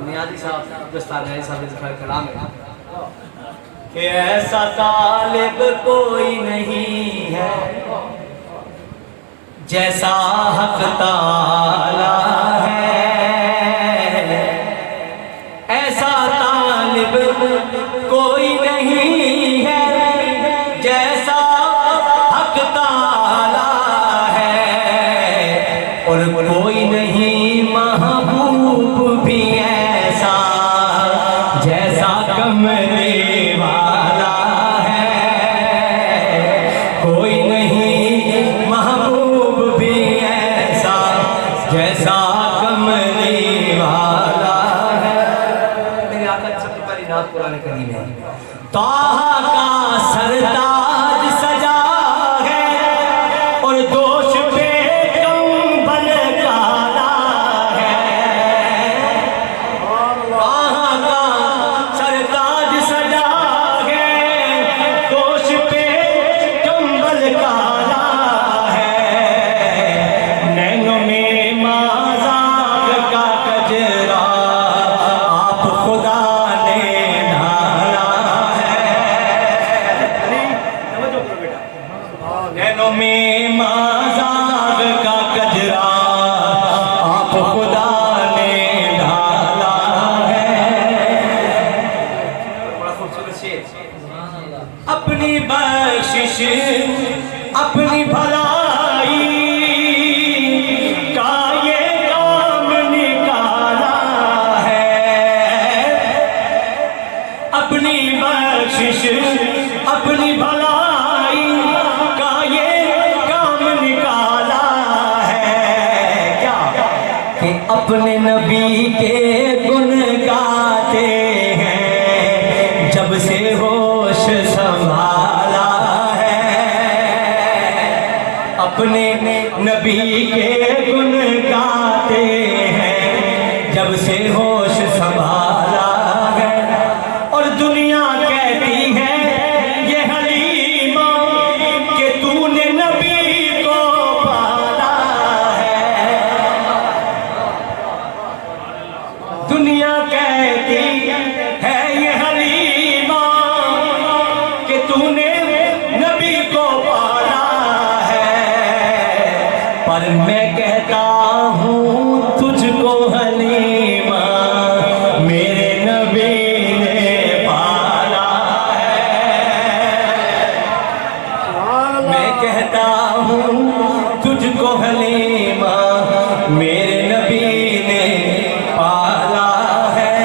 नियाजी साहब दस्तानी साहब का कलाम है कि ऐसा तालिब कोई नहीं है जैसा हक ताला है, ऐसा तालिब कोई नहीं है जैसा हक ताला है, और कोई नहीं महबूब भी ऐसा जैसा कमरे वाला है, कोई नहीं महबूब भी ऐसा जैसा कमरे वाला है। मेरे आका सबसे पहली नात कुरान करीम है। ताहा का सरताज सजा है और दोष पे कंबल काला है, ताहा का सरताज सजा है, दोष पे कंबल काला है, नैनों में माज़ाग का कजरा आप खुदा ने ढाला है, नैनों में माज़ाग का कजरा आप खुदा ने ढाला है। बड़ा खूबसूरत शेर। अपनी बख्शिश अपनी भलाई का ये काम निकाला है, अपनी बख्शिश अपनी भलाई का ये काम निकाला है, क्या कि अपने नबी के गुण गाते हैं जब से होश संभाला है, अपने नबी के गुण गाते हैं जब से होश संभाला है, और दुनिया कहती है ये हलीमा कि तूने नबी को पाला है, दुनिया कहती है ये हलीमा कि तूने नबी को पाला है, पर मैं कहता हूँ तुझको हलीमा मेरे नबी ने पाला है, मैं कहता हूँ तुझको हलीमा मेरे नबी ने पाला है।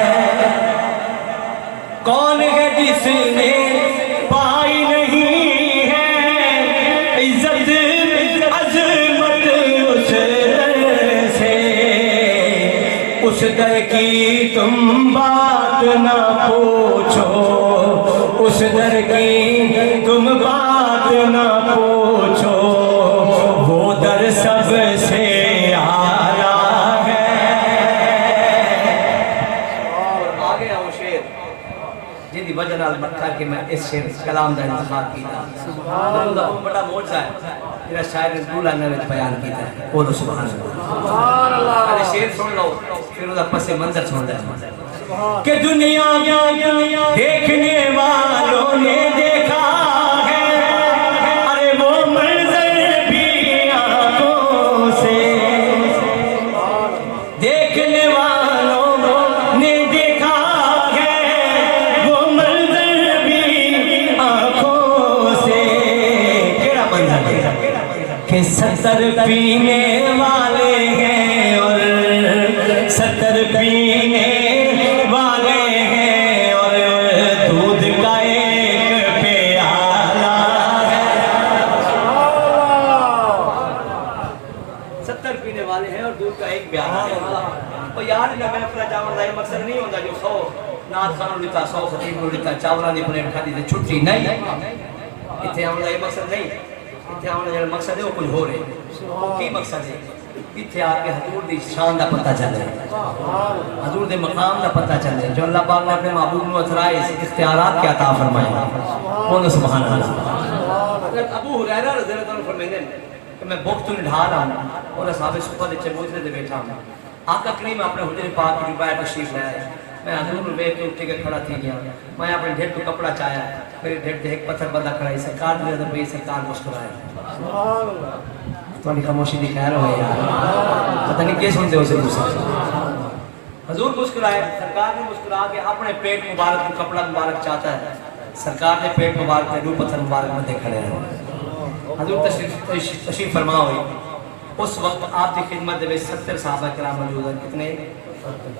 कौन है जिसने पाई नहीं है इज्जत अजमत उस दर से, उस दर की तुम बात ना पूछो, उस दर की तुम बात ना पूछो, वो दर सबसे आला है। आगे आओ शेर जिंदी वजह नाल मक्का के मैं इस शेर कलाम दा इंतखाब कीता। सुभान अल्लाह, बड़ा मोजा है मेरा शायर ने दूल्हा ने बयान कीता है। बोलो सुभान अल्लाह, सुभान अल्लाह। पहले शेर सुन लो फिर उसका पसे मंजर सुन लो कि दुनिया देखने वालों ने देखा है, अरे वो मंजर भी आंखों से, देखने वालों ने देखा है वो मंजर भी आंखों से, केड़ा मंजर कि 70 पीने वाले हैं और 70 पीने वाले हैं और दूध का एक प्याला है, 70 पीने वाले हैं और दूध का एक प्याला है। और यार इन्हें महफिल जावन का मकसद नहीं होता जो 100 नाथ खान लिखा 100 खतीब लिखा चावलों की प्लेट खाती तो छुट्टी नहीं, इतने आने का मकसद नहीं, इतने आने का मकसद है वो कुछ हो रहे की मकसद है इतने आके हजूर की शान का पता चले, हजूर के मकाम का पता चले, जो अल्लाह पाक ने अपने महबूब को अथराए इख्तियारात क्या अता फरमाए। बोलो सुभान अल्लाह। अबू हुरैरा रज़ियल्लाहु अन्हु फरमाते हैं कि मैं भूख तो ढा रहा हूँ और साहब सुबह नीचे मोहरे से बैठा हूँ, आका करीम अपने हुजरे पाक की रिवायत तशरीफ लाया। मैं हजूर वेख के उठ के खड़ा थी गया। मैं अपने ढेर को कपड़ा चाया, मेरे ढेर से एक पत्थर बंदा खड़ा, सरकार ने तो भाई सरकार मुस्कुराए। तुम्हारी खामोशी दी खैर हो यार, पता नहीं क्या सुनते हो से दूसरा। हजूर मुस्कुराए, सरकार ने मुस्कुरा के अपने पेट मुबारक को कपड़ा मुबारक चाहता है। सरकार ने पेट मुबारक में रूप पत्थर मुबारक में देख खड़े हैं। हजूर तशरीफ फरमा हुई। उस वक्त आपकी खिदमत में 70 सहाबा किराम मौजूद हैं। कितने?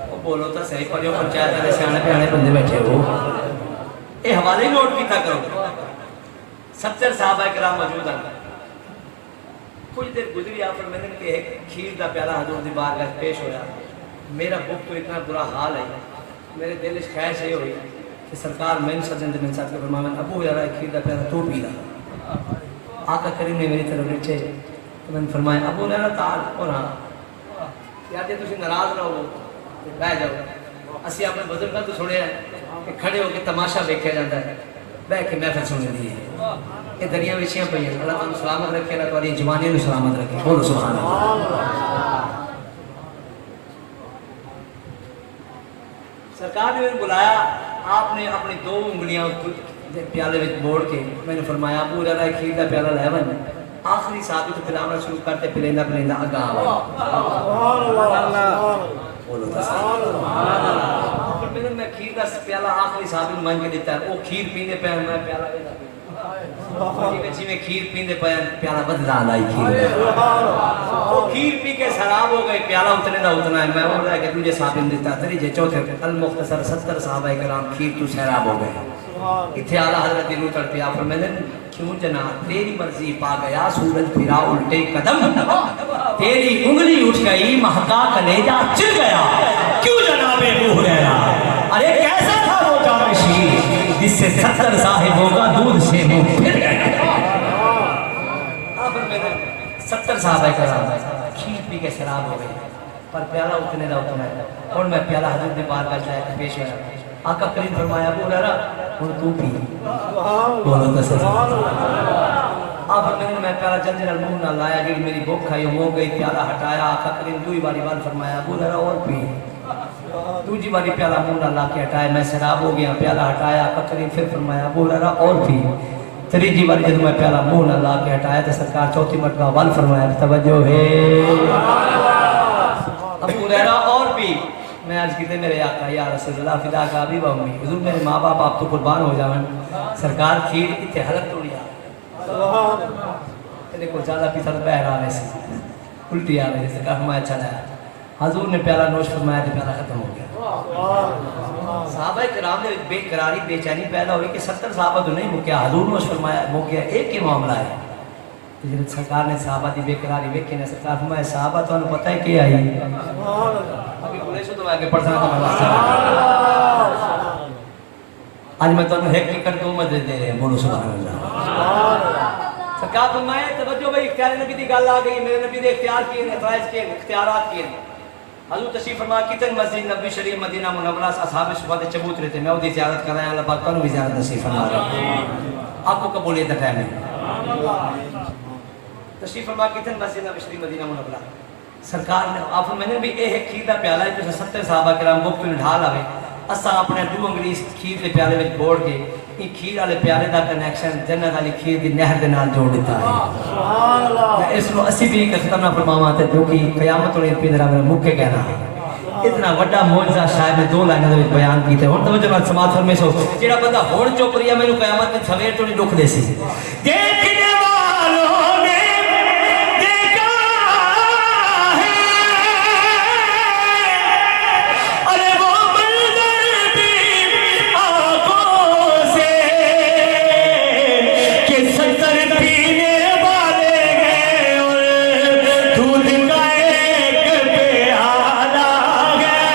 वो बोलो तो सही, पर पंचायत वाले सियाने प्याने बंदे बैठे हो, ये हवाले नोट किया करो। 70 सहाबा किराम मौजूद हैं। कुछ देर गुजरी, आप मैंने कि एक खीर का प्याला हजूर की बारगाह पेश होया। मेरा बुक तो इतना बुरा हाल है, मेरे दिल में ख्वाहिश ये हुई कि सरकार मैंने सजन दिन साहब के फरमाया, अबू यार खीर का प्याला तू पी ला। आका करीम ने मेरी तरफ नीचे तो मैंने फरमाया, अबू यार ताल और हाँ यार जे तुम नाराज ना हो तो बह जाओ। असी अपने बुजुर्गों तो सुने कि खड़े होकर तमाशा देखा जाता है, बह के महफिल सुनी दी है। ये दरिया विछियां पई हैं। अल्लाह तुम सलामत रखे, अल्लाह तुम्हारी जवानी को सलामत रखे। बोलो सुभान अल्लाह। सरकार ने मैंने बुलाया, आपने अपनी 2 उंगलियां प्याले में बोड़ के मैंने फरमाया, अबू जरा खीर का प्याला ले बन। आखिरी साहब तो पिलाना शुरू करते, पिलेंदा पिलेंदा अगा बोलो तो मैं खीर का प्याला आखिरी साहब मन के देता है। वो खीर पीने पे मैं प्याला में खीर पीने पे प्याला बदला लाई। खीर वो खीर पी के शराब हो गए, प्याला उतने का उतना है। मैं बोल रहा कि तुझे साबिन देता तरीजे चौथे अल मुख्तसर 70 सहाबा किराम खीर तू शराब हो गए। इतने आला हजरत दिनू तड़पे आप मैंने क्यों जना तेरी मर्जी पा गया सूरज फिरा उल्टे कदम, तेरी उंगली उठ गई महका कलेजा चिर गया, क्यों जनाबे मुंह गया। अरे कैसा था वो जाम शीर जिससे 70 साहिबों का दूध से मुंह फिर गया। 70 साहबा किराम खीर पी के शराब हो गए, पर प्याला उतने का उतना है। और मैं प्याला हजरत के बारगाह जाकर पेश हुआ। आका करीम फरमाया, अबू हुरैरा और तू पी। बोलो तो सही। आप मैं प्याला जल्दी नाल मुंह ना लाया, जी मेरी भूख खाई हो गई, प्याला हटाया। आका करीम दूसरी बारी बाल फरमाया, अबू हुरैरा और पी। दूसरी बारी प्याला मुंह ना ला के हटाया, मैं शराब हो गया, प्याला हटाया। आका करीम फिर फरमाया, अबू हुरैरा और पी। तीसरी बारी जब मैं प्याला मुंह ना ला के हटाया तो सरकार चौथी मरतबा वाल फरमाया, तवज्जो है अबू हुरैरा और पी। मैं आज कितने मेरे आका या रसूलुल्लाह फिदा का अभी बम्मी हुजूर मेरे माँ बाप आप तो कुर्बान हो जावन। सरकार खीर इतने हलक तोड़ी तेरे को ज़्यादा पीता तो बह रहा वैसे उल्टी आ रही। सरकार मैं अच्छा लाया, हजूर ने प्याला नोश फरमाया तो प्याला खत्म हो गया। सहाबा किराम ने बेकरारी बेचैनी पैदा हुई कि 70 सहाबा तो नहीं मुक्या, हजूर नोश फरमाया हो गया, एक ही मामला है। तो जब सरकार ने सहाबा की बेकरारी वेखी ने सरकार फरमाया, सहाबा तो पता है क्या आई आज मैं तुम हकीकत को मत दे रहे। बोलो सुभान अल्लाह। सरकार फरमाए तवज्जो भाई, इख्तियार नबी की गल आ गई। मेरे नबी ने इख्तियार किए, नतराइज के इख्तियारात किए। हजूर तशरीफ फरमा कितन मस्जिद नबी शरीफ मदीना मुनव्वरा असहाब सुबह के चबूतरे थे। मैं उदी ज़ियारत कर रहा हूं, अल्लाह पाक तनु भी ज़ियारत नसीब फरमा। आपको कबूलियत है टाइम तशरीफ फरमा कितन मस्जिद नबी शरीफ मदीना मुनव्वरा। सरकार ने आप मैंने भी यह खीर का प्याला है जो 70 सहाबा किराम मुफ्त में ढाल आवे। असा अपने 2 अंगली खीर के प्याले में बोड़ के ये खीर वाले प्याले का कनैक्शन जन्नत वाली खीर की नहर के नाल जोड़ दिता है। सुभान अल्लाह। इसको असी भी खत्म ना फरमावा ते जो कि कयामत वाले पिंजरा में मुक्के कहना इतना बड़ा मौजज़ा शायद मैं 2 लाइनों में बयान कीते। हुण तवज्जो नाल समात फरमे सो जेड़ा बंदा हुण चुप रिया मैनू कयामत में सवेर तो नहीं दुख देसी। देखने वालों ने देखा है, अरे वो मंजर भी आंखों से कि 70 पीने वाले गए और दूध का एक प्याला गए।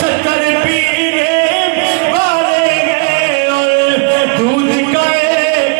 70 पीने वाले गए और दूध का एक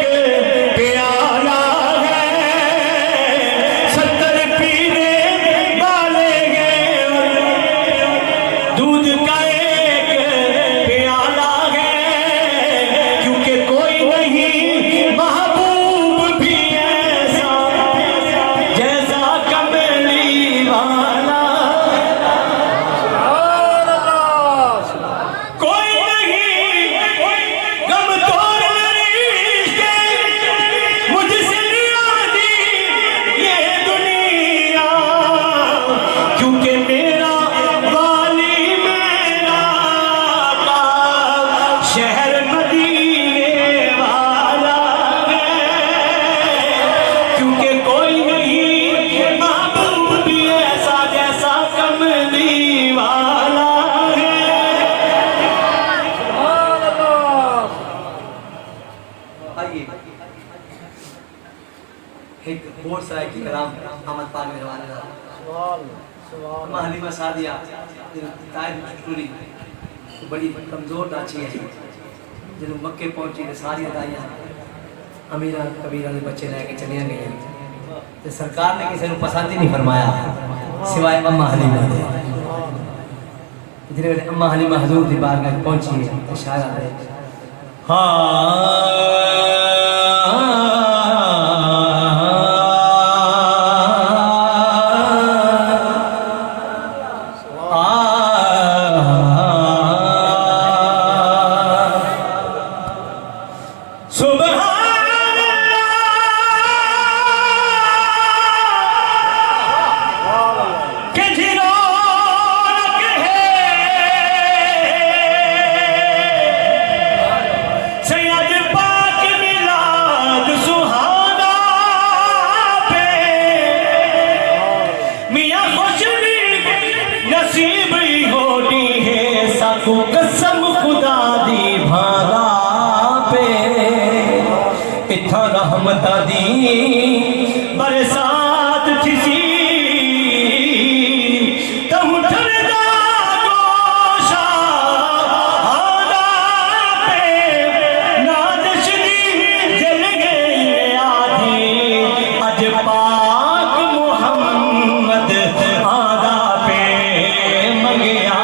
अम्मा हलीमा सादिया तायब टूरी बड़ी कमजोर डाची है जो मक्के पहुंची तो सारिया दाइया अमीरा कबीरा के बच्चे लैके चलिया गई तो सरकार ने किसी को पसंद ही नहीं फरमाया सिवाय अम्मा हलीमा दे। जिन्हें अम्मा हलीमा हजूर की बारगाह पहुंची है तो शायद कसम खुदा दी भागा पे इत्था रहमत दी बरसात थी तम ठरदा गोशा आदा पे नादश दी जल गई आधी अज पाक मोहम्मद आदा पे मंगया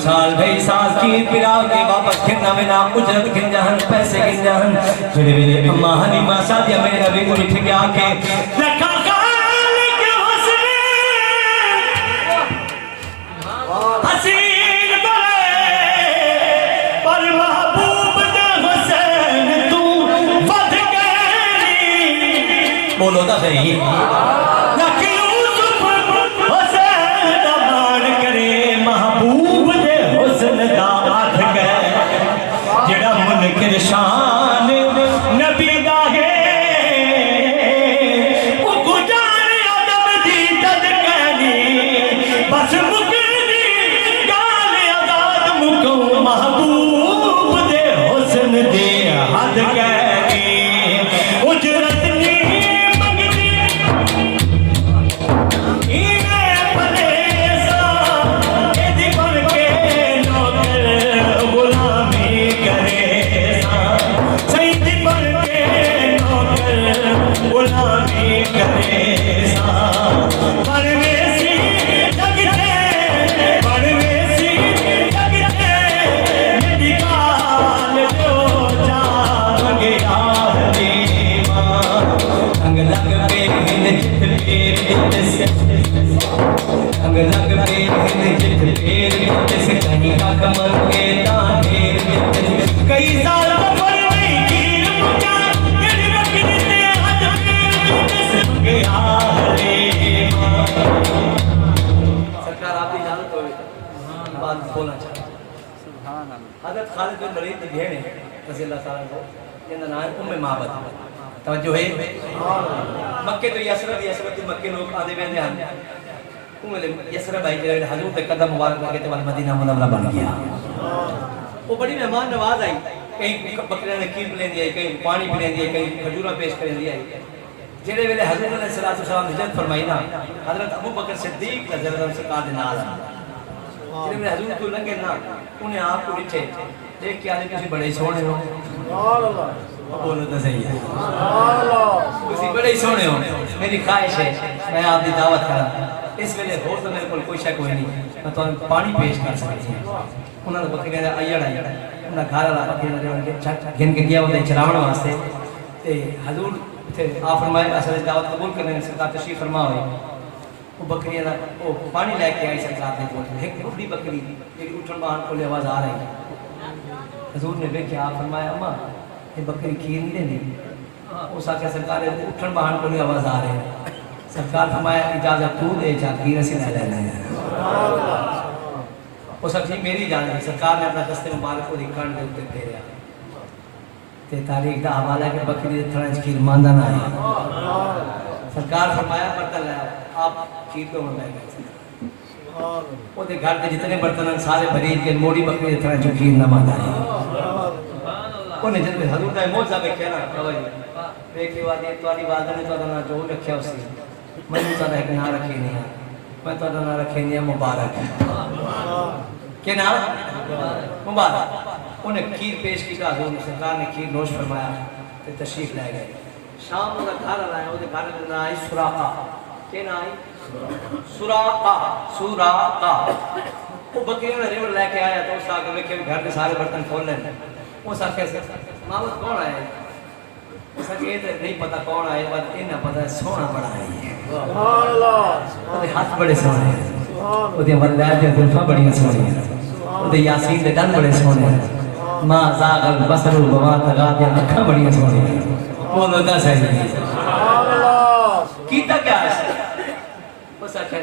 साल भाई साल की पिरा के वापस खिंना में ना उजरत खिन जहन पैसे खिन जहन जेड़े वेले अम्मा हलीमा सादिया मेरा भी उठ के आके लखा खाल के हुस्न हसीन बने पर महबूब दे हुसैन तू वध गई बोलो ता सही शान नबी दा है ओ गुजार अदब दी तद कहनी बस मुकदी गाल आजाद मुको महबूब दे हुस्न दे हद कहनी उजरत नी मंगदी इने परेसा एदी बन के नौकर गुलामी करे गुलामी करे परवेसी जगते परवेसी जगते मेरी गाल जो जान गया हलीमा अंग लग पे हिंद चित पेर से अंग लग पे हिंद चित पेर से कहीं का कमर के दांढेर कई साल सरकार आपकी इजाजत हो बात बोलना चाहता हज़रत खालिद बिन वलीद की भेड़ है रज़ी अल्लाह ताला को जिनका नाम है उम्मे माबद तवज्जो है मक्के तो यसरब तो मक्के लोग आदे वेंदे हैं उम्मे यसरब भाई जे हजूर ते कदम मुबारक लगे ते मदीना मुनव्वरा बन गया वो बड़ी मेहमान नवाज आई कहीं बकरियां ने कीप लेंदी आई कहीं पानी पी लेंदी आई कहीं खजूरा पेश करेंदी आई जेड़े वेले हजरत अलैहिस्सलातु वस्सलाम हिजरत फरमाई ना हजरत अबू बकर सिद्दीक रज़ी अल्लाह सरकार दे नाल जेड़े वेले हजूर को लंघे ना उन्हें आप को दिखे देख के आले तुसी बड़े सोहने हो सुभान अल्लाह बोलो तो सही है सुभान अल्लाह तुसी बड़े सोहने हो मेरी ख्वाहिश है मैं आपकी दावत करा इस वेले होर तो मेरे कोल कोई शक कोई नहीं मैं तो पानी पेश कर सकती हूं उन्हां ने बकरियां दा अयड़ आई उन्हां घर वाला बकरियां दे गिन के गया उन्हें चरावण वास्ते ते हजूर आप फरमाए असल दावत कबूल करने सरकार तशरीफ फरमा हुई वो बकरियां ना वो पानी लेके आई सरकार ने बोल एक बुढ़ी बकरी मेरी उठन बाहर को आवाज आ रही हजूर ने देखा आप फरमाया अम्मा ये बकरी खीर नहीं देनी। उस आके सरकार उठन बहान को आवाज आ रहे हैं। सरकार फरमाया इजाजत तू दे जा खीर असी ले लेना है। उस अखी मेरी इजाजत है। सरकार ने अपना दस्ते मुबारक को दिखाने के उत्ते दे रहा ते तारीख का हवाला है कि बकरी के थड़ा खीर मांदा ना है। सरकार फरमाया बर्तन लाया आप खीर तो मंगाए गए ओदे घर के जितने बर्तन सारे भरीज के मोड़ी बकरी के थड़ा खीर ना मांदा है। उन्हें जब हजूर का मौजा में कहना कवई देखी वाली तुम्हारी वादा ने तो ना जो रखा उसी मैंने तो एक ना रखे नहीं मैं तो ना रखे नहीं मुबारक के ना मुबारक। उन्हें खीर पेश किया हजूर सरकार ने खीर नोश फरमाया तो तशरीफ ले गए। शाम का घर लाया वो घर में ना आई सुराका के ना आई सुराका सुराका वो बकरी का रेवड़ लेके आया तो उस आके देखे घर के सारे बर्तन खोल लेने उस आके मामूद कौन आया सके तो नहीं पता कौन आए पर इन्हें पता है सोना बड़ा है ओदे हाथ बड़े सोने हैं ओदे वल्लाह दे जुल्फां बड़ी सोनी हैं ओदे यासीन दे दंद बड़े सोने हैं मां जागल बसरु बवा तगा दे अखां बड़ी सोनी हैं बोलो ना सही सुभान अल्लाह कीता क्या है बस आखिर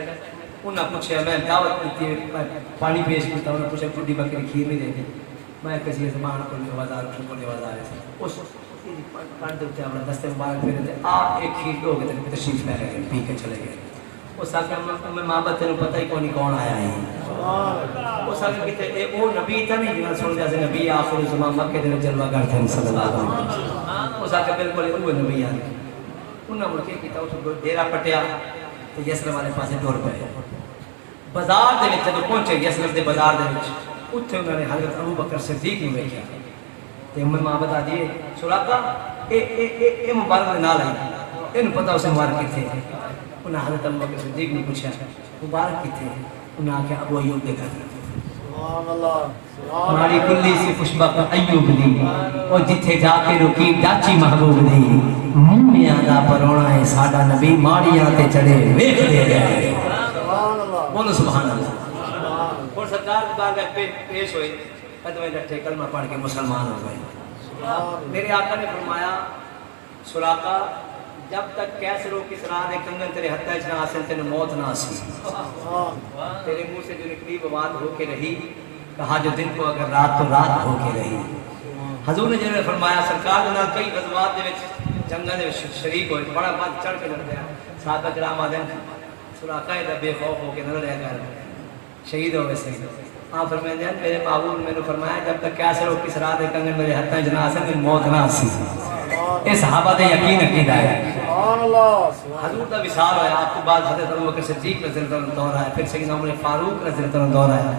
उन्हें पूछा मैं दावत दी पानी पेश किया उन्हें पूछा बुड्ढी बकरी खीर नहीं देती मैं किसी जमान को बाजार को बाजार उस दस्ते मुबारक फिर आप एक खीर हो गए तशरीफ ले गए पी के चले गए। उस मैं माँ बाप तेन पता ही कौन कौन आया है उस कि वो नबी था नहीं जिन्हें सुन जैसे नबी आखिर जमा मक्के दे जलवा करते हैं सल्लल्लाहु अलैहि वसल्लम उस आके बिल्कुल वो नबी आ उन्हें मुझे किया उस डेरा पटिया तो यसरम वाले पासे टुर पे बाजार दे विच जब पहुंचे यसरम के बाजार दे विच उत्थे उन्होंने हजरत अबू बकर सिद्दीक ने देखा ते उम्मे मां बता दिए सुराका ए मुबारक नाल आई इन पता उसे मुबारक किथे उन्हें हजरत अबू बकर सिद्दीक ने पूछा मुबारक किथे उन्हें आख्या अबू अय्यूब दे घर सुभान अल्लाह हमारी कुल्ली सी खुशबक अय्यूब दी और जिथे जाके रुकी चाची महबूब दी मुंडियां दा परोना है साडा नबी माड़ियां ते चढ़े वेख दे रहे सुभान अल्लाह बोलो सुभान अल्लाह। और सरकार की बारगाह पे पेश हुए कदम डटे कलमा पढ़ के मुसलमान हो गए। मेरे आका ने फरमाया सुराका जब तक कैसरो किसरा ने कंगन तेरे हत्या च ना आसे तेन मौत ना आसी तेरे मुंह से जो निकली वो बात होके रही कहा जो दिन को अगर रात तो रात होके रही। हजूर ने जिन्होंने फरमाया सरकार के नाल कई गज़वात दे विच जंगां दे विच शरीक होए बड़ा बद चढ़ के लड़ गया साहबा किराम आदन सुराका दा बेखौफ होके न लड़या कर शहीद हो गए सही आप फरमाते हैं मेरे महबूब मैंने फरमाया जब तक कैसर हो किस रात कंगन मेरे हत्था च ना आसे मेरी मौत ना आसी ये सहाबा दे यकीन अकीदा है। सुभान अल्लाह हजूर दा विसाल होया आपके बाद हजरत अबू बकर सिद्दीक रज़ियल्लाहु अन्हु दौर आया फिर सैयदना उमर फारूक रज़ियल्लाहु अन्हु दौर आया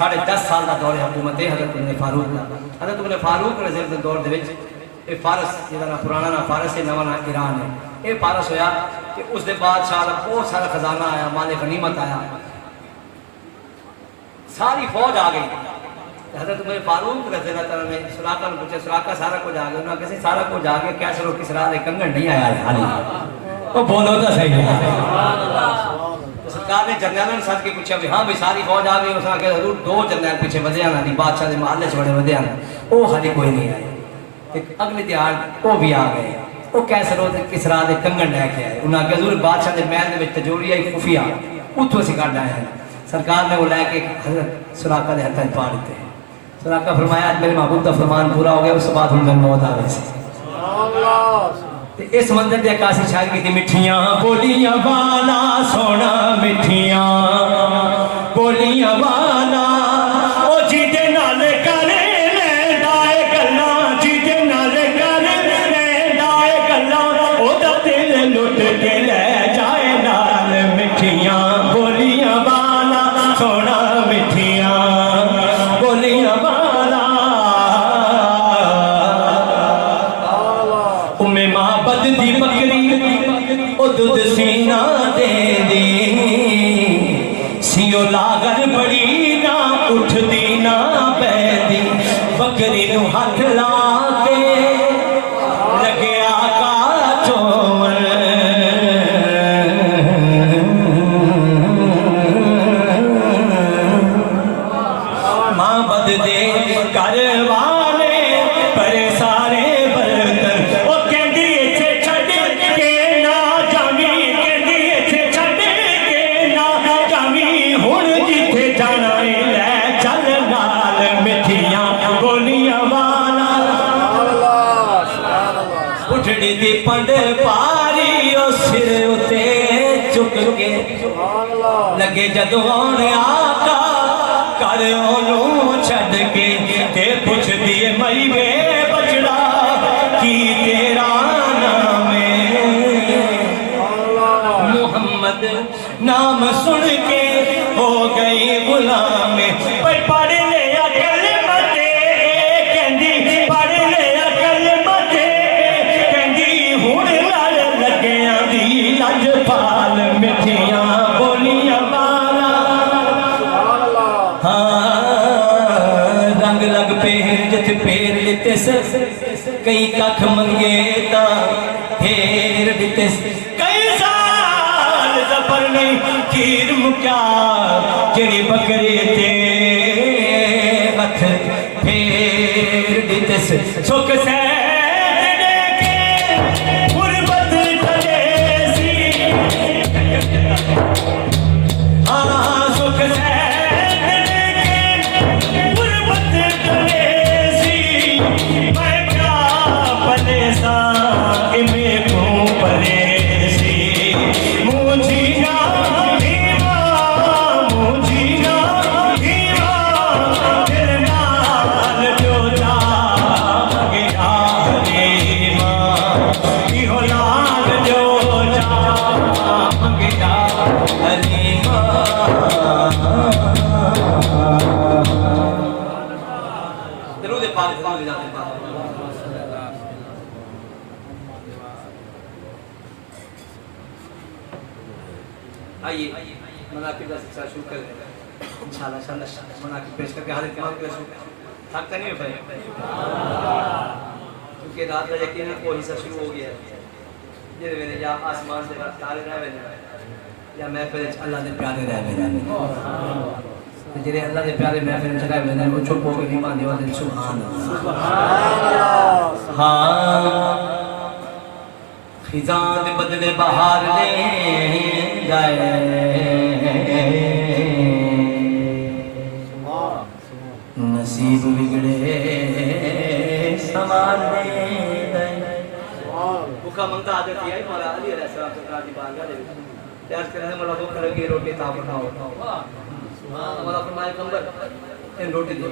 10.5 साल का दौर हुकूमत है हजरत उमर फारूक दा। हजरत उमर फारूक रज़ियल्लाहु अन्हु दौर दे विच ये फारस जिहदा पुराना ना फारस है नवा ना ईरान है ये फारस होया कि उस दे बादशाह दा बहुत सारा खजाना आया माल गनीमत आया सारी फौज आ गई। हजरत उमर फारूक रज़ियल्लाहु अन्हु ने सुराका ने पूछा सुराका सारा कुछ आ गया उन्होंने कहा सारा कुछ आ गया कैसे रो किस रात कंगन नहीं आया हाली तो बोलो तो सही तो सरकार ने जरनैलों ने सद के पूछा भी हाँ भाई सारी फौज आ गई उसने कहा हजूर 2 जरनैल पीछे वधे आना नहीं बादशाह के महल च बड़े वधे आना वो हाली कोई नहीं आए अगले त्यार वो भी आ गए वो कैसे रो किस रात कंगन लैके आए उन्होंने कहा हजूर बादशाह के महल में तजोरी आई खुफिया उतों असीं कढ आए सरकार ने वो लैके हजरत सुराका के हत्था पा दिते। सुराका फरमाया आज मेरे महबूब का फरमान पूरा हो गया उस बाद हुण मौत आ गई। इस मंदिर की अकाशी शायरी की मिठियां बोलियां वाला सोना मिठियां बोलियां वाला ओ जिदे नाल करे लैंदाए गल्लां जिदे नाल करे लैंदाए गल्लां ओदा दिल लुट के ले जाए नाल मिठियां बोलियां वाला सोना मिठियां बोलियां वाला उम्मे माबद दी बकरी ओ दूध सीना दे दी सियो लागन बड़ी ना उठदी ना बैदी बकरी नू हाथ ला के लगया का चोमन मां बद दे करवान बीड़ी दी पंड पारी ओ सिर उते चुक के लगे जदों आने आका कर ओनू छड़ के ते पुछ दिए मई वे बचड़ा की तेरा नाम है मुहम्मद नाम सुन के हो गई गुलाम पर पढ़ ले अकल मते कहंदी पढ़ ले अकल मते कहंदी हुण लड़ लगे आंदी लज पाल मिठियां बोलियां वाला हाँ रंग लग पेर जित पेर लिते कई कख मंगे ता फेर दिते कई साल जबर नहीं खीर मुक्या जेड़ी बकरी ते हथ फेर दिते सुख से आइए मनाकिब का सिलसिला शुरू कर दें इंशाल्लाह मनाकिब पेश करके हाजिर तमाम पेश हो थकता नहीं हो पाए क्योंकि रात का यकीन को हिस्सा शुरू हो गया जिस वेले या आसमान से तारे रह वेले या महफिल अल्लाह दे प्यारे रह वेले जेरे अल्लाह दे प्यारे महफिल च रह वेले वो चुप होके नहीं मानदे वाले सुभान अल्लाह हां खिजां दे बदले बहार ले जाए नसीब बिगड़े सवार दे भूखा मंगता आदत है मौला अली अलैहिस्सलाम सरकार की बारगाह दे त्याग करने मौला को करेगी रोटी ता बनाओ मौला फरमाए कंबर इन रोटी दे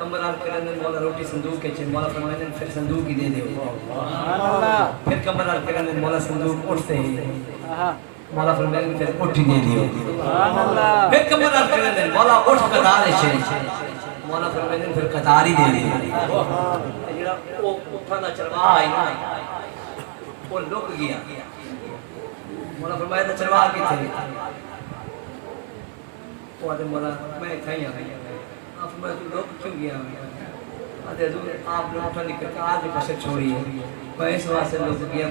कंबर आल करने मौला रोटी संदूक के चे मौला फरमाए फिर संदूक ही दे दे सुभान अल्लाह फिर कंबर आल करने मौला संदूक उठते ही मौला फरमाए फिर उठ दे दियो सुभान अल्लाह फिर कंबर आल करने मौला उठ कतार छे मौला फरमाए फिर कतार ही दे दे जेड़ा ओ उठा दा चरवाहा है ना वो लुक गया मौला फरमाए दा चरवाहा किथे वो आदे मौला मैं इथे ही आ आप मैं तो लोग क्यों गया आदे हुजूर आप लोग उठा निकल के आज बस छोड़ी है मैं इस वास्ते लोग गया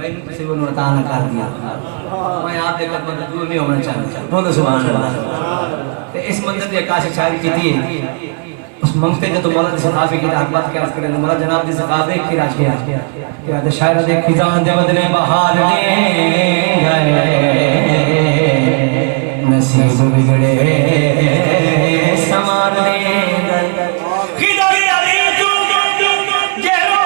मैंने किसी को अता न कर दिया मैं आप दे कदम से दूर नहीं होना चाहता बोलो सुभान अल्लाह ते इस मंदिर दी आकाश शायरी कीती है उस मंगते जो तो मौला दी सकाफे की बात क्या करे मौला जनाब दी सकाफे की राज किया क्या दे शायर दे खिजां दे बदले बहार ले गए नसीब बिगड़े समार दे गए खिदारी अली तू जेरो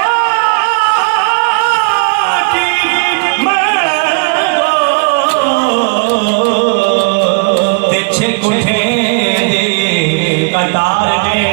तिछे कुठे दे कतार दे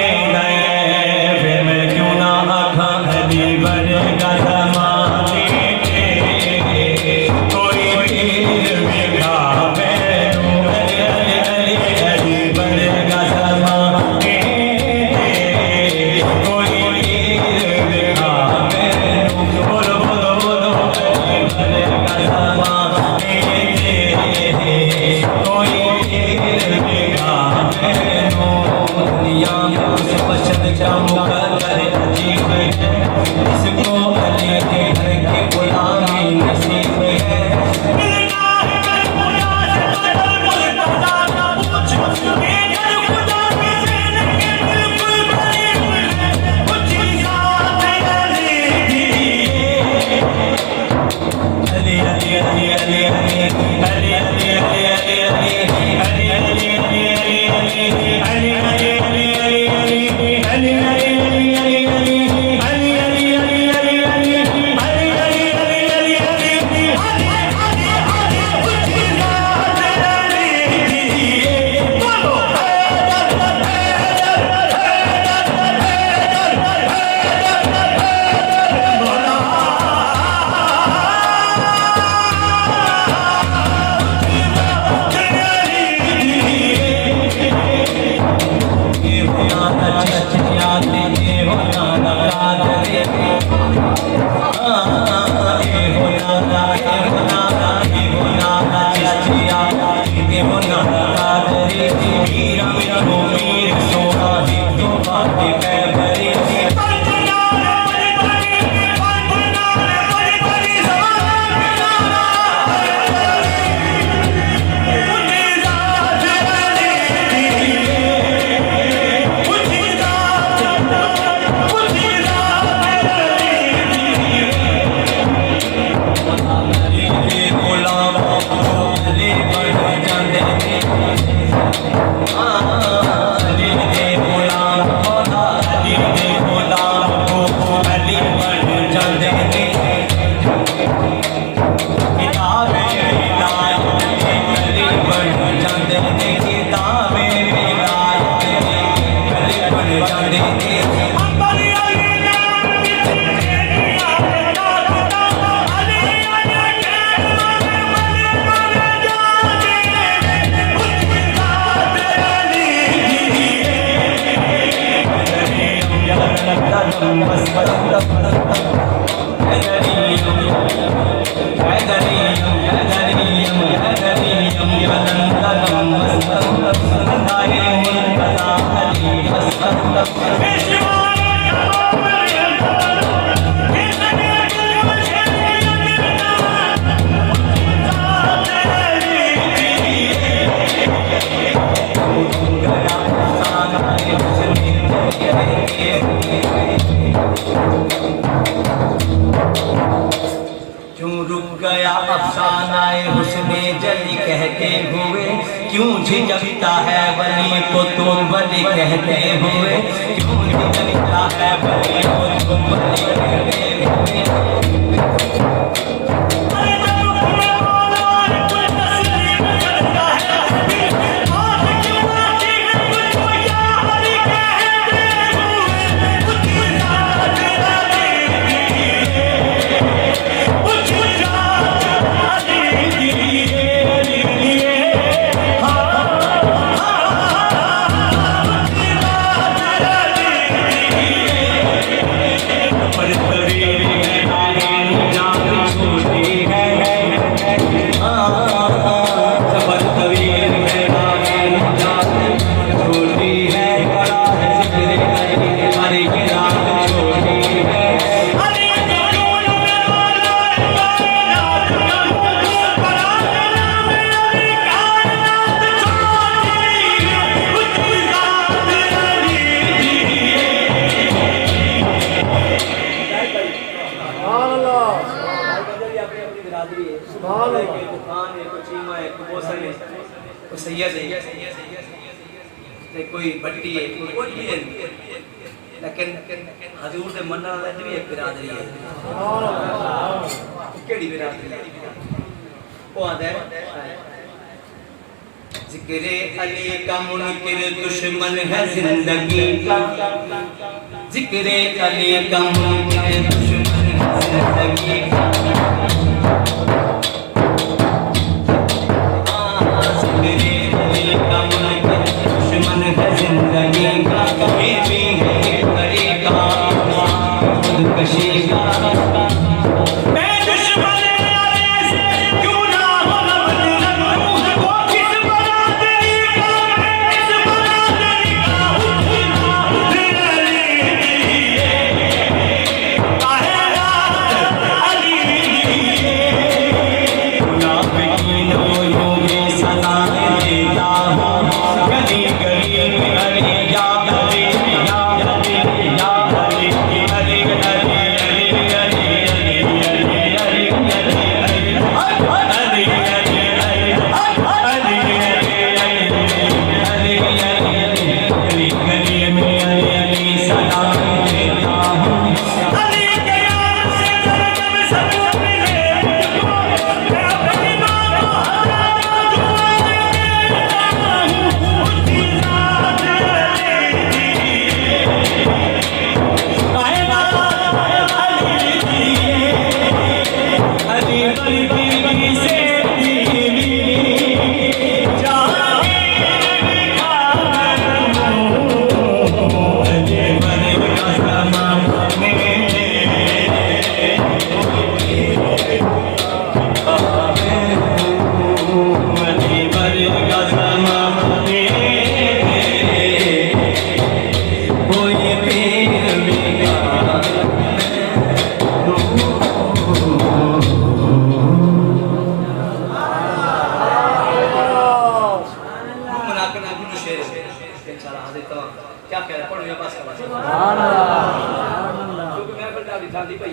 क्यों झिझकता है वली को तुम वली कहते हुए, क्यों झिझकता है वली को तुम वली कहते हुए। कोई भट्टी है, कोई भी है, लेकिन हजूर के मनने वाले भी एक बिरादरी है। केड़ी बिरादरी है? वो आदा है जिक्रे अली का मुनकिर दुश्मन है जिंदगी का, जिक्रे अली का मुनकिर दुश्मन है जिंदगी का।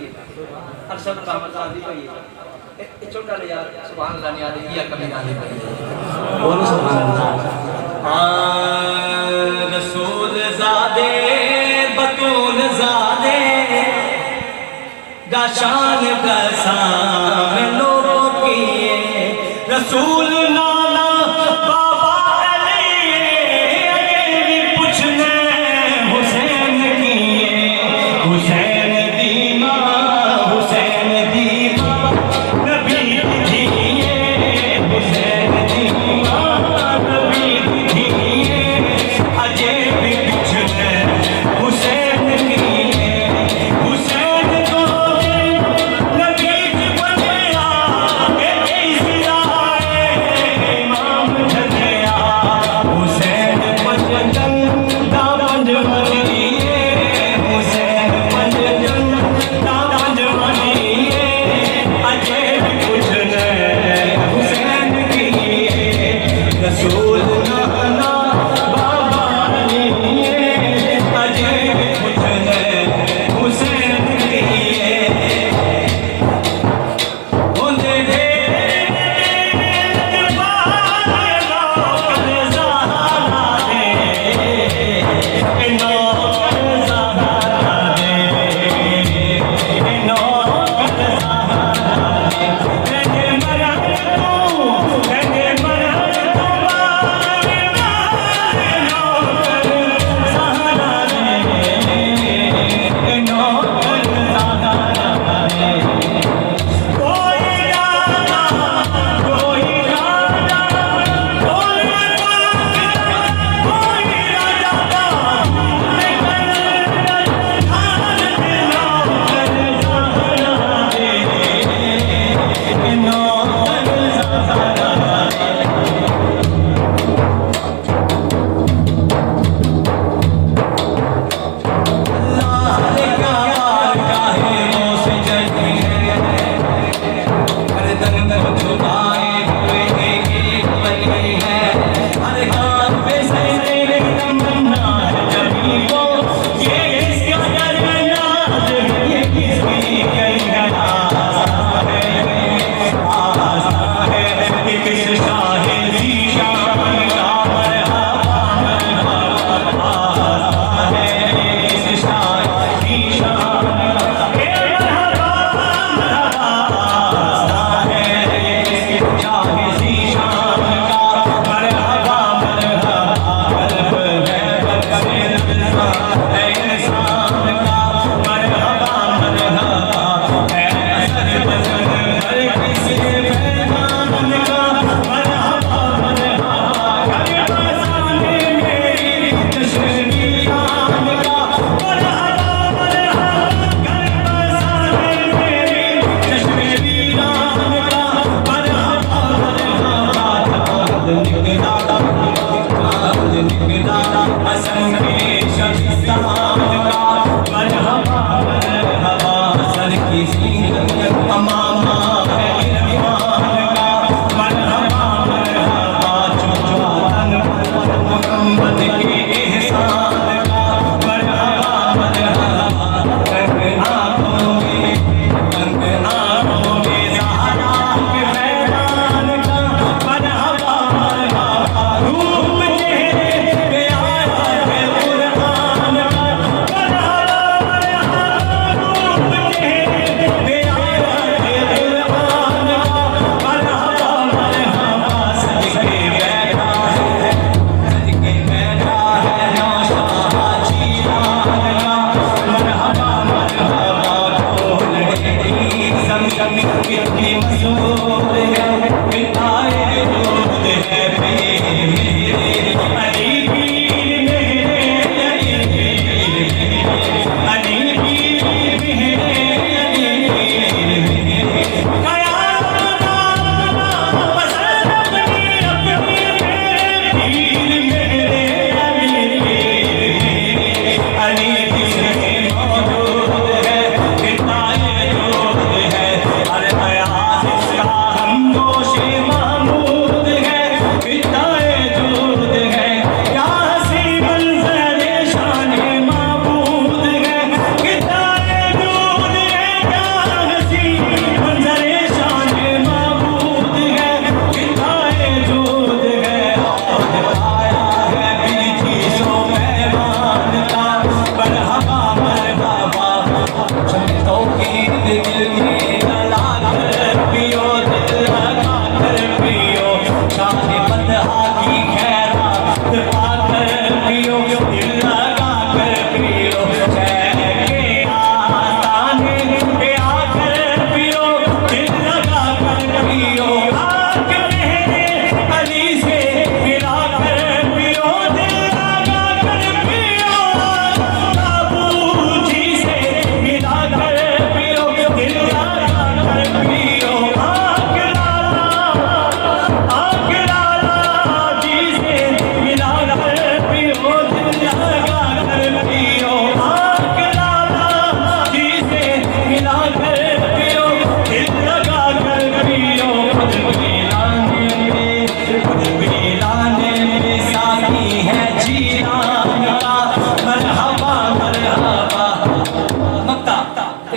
पई है अरशद रहमत आदि पई है ए छोटा ले यार सुभान अल्लाह ने आदि किया कभी आदि पई है बोलो सुभान अल्लाह रसूल ज़ादे बतूल ज़ादे गाशान गसाम लोगों की रसूल नाना बाबा अली अगे भी पूछने हुसैन किए हुसैन दीमा नबी दिए हुसैन दीमा नबी दिए अजे भी पूछने हुसैन किए हुसैन को नबी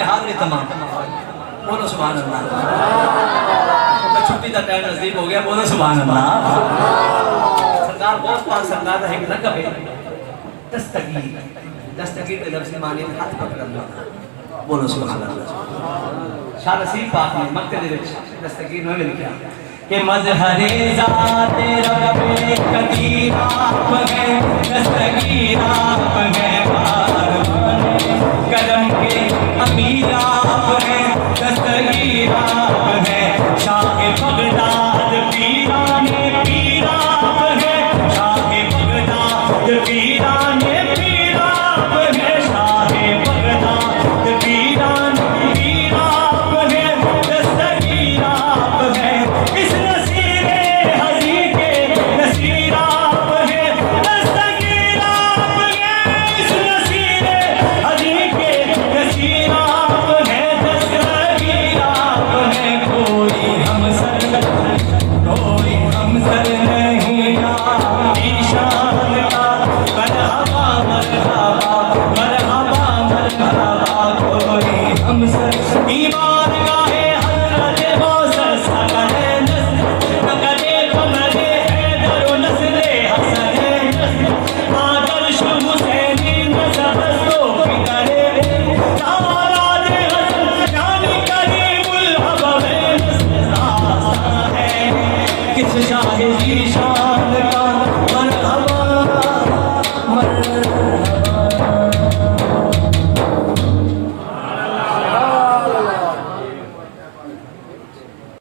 के हाजिरी तमाम। बोलो सुभान अल्लाह। छुट्टी का टाइम नजदीक हो गया, बोलो सुभान अल्लाह। सरकार बहुत पाक सरकार का एक लक़ब है दस्तगीर। दस्तगीर के लफ्ज़ माने हाथ पकड़ना। बोलो सुभान अल्लाह। शाह नसीब पाक ने मक्के दे विच दस्तगीर में लिखा कि मज़हरे ज़ाते रब्बे कदीर आप है, दस्तगीर आप है, कदम के अमीर आप है, दस्तगीर आप है, शाह बगदाद पीराने पीर आप है, शाह बगदाद पीराने पीर आप है, शाह बगदाद पीराने पीर आप है, दस्तगीर आप है, इस नसीरे हज़ी के नसीर आप है, दस्तगीर आप है, इस नसीरे हज़ी के नसीर आप है, दस्तगीर आप है। कोई हमसर नहीं आपकी शान का, मरहबा मरहबा मरहबा मरहबा। कोई हमसर की बारगाह